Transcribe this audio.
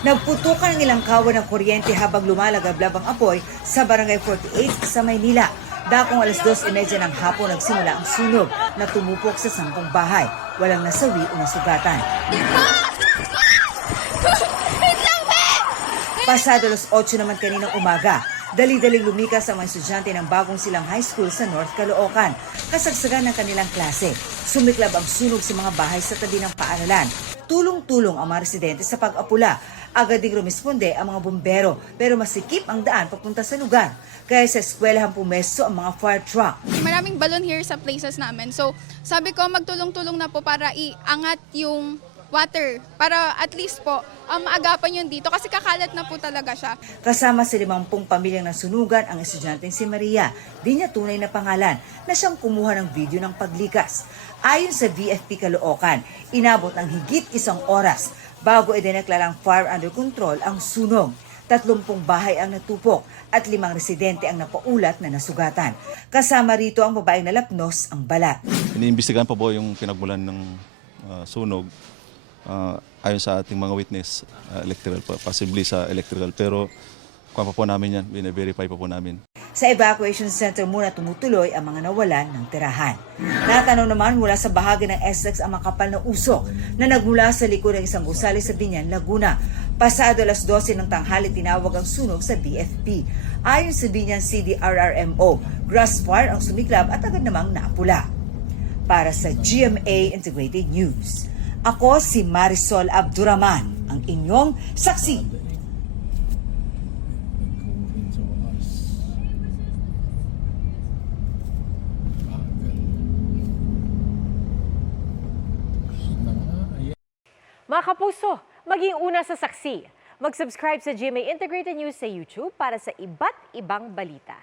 Nagputukan ng ilang kawan ng kuryente habang lumalagablab ang apoy sa Barangay 48 sa Maynila. Dakong alas 2:30 ng hapon nagsimula ang sunog na tumupok sa 10 bahay. Walang nasawi o nasugatan. Pasado alas 8 naman kaninang umaga, dali-daling lumikas ang mga estudyante ng bagong silang high school sa North Caloocan. Kasagsagan ng kanilang klase. Sumiklab ang sunog sa mga bahay sa tabi ng paaralan. Tulong-tulong ang mga residente sa pag-apula. Agad ding rumisponde ang mga bumbero pero masikip ang daan papunta sa lugar. Kaya sa eskwelahan pumesto ang mga fire truck. Maraming balon here sa places namin. So sabi ko magtulong-tulong na po para iangat yung water para at least po maagapan yun dito kasi kakalat na po talaga siya. Kasama sa 50 pamilyang nasunugan ang estudyanteng si Maria, di niya tunay na pangalan, na siyang kumuha ng video ng paglikas. Ayon sa VFP Caloocan, inabot ng higit 1 oras bago idineklarang fire under control ang sunog. 30 bahay ang natupok at 5 residente ang napaulat na nasugatan. Kasama rito ang babaeng nalapnos ang balat. Iniimbestigahan pa po yung pinagmulan ng sunog. Ayon sa ating mga witness, electrical, possibly sa electrical. Pero kung pa po namin yan, bine-verify pa po namin. Sa evacuation center muna tumutuloy ang mga nawalan ng tirahan. Natanaw naman mula sa bahagi ng Essex ang makapal na usok na nagmula sa likod ng isang gusali sa Binyan, Laguna. Pasado alas 12 ng tanghali tinawag ang sunog sa BFP. Ayon sa Binyan CDRRMO, grass fire ang sumiklab at agad namang naapula. Para sa GMA Integrated News, ako si Marisol Abduraman, ang inyong saksi. Mga kapuso, maging una sa saksi. Mag-subscribe sa GMA Integrated News sa YouTube para sa iba't ibang balita.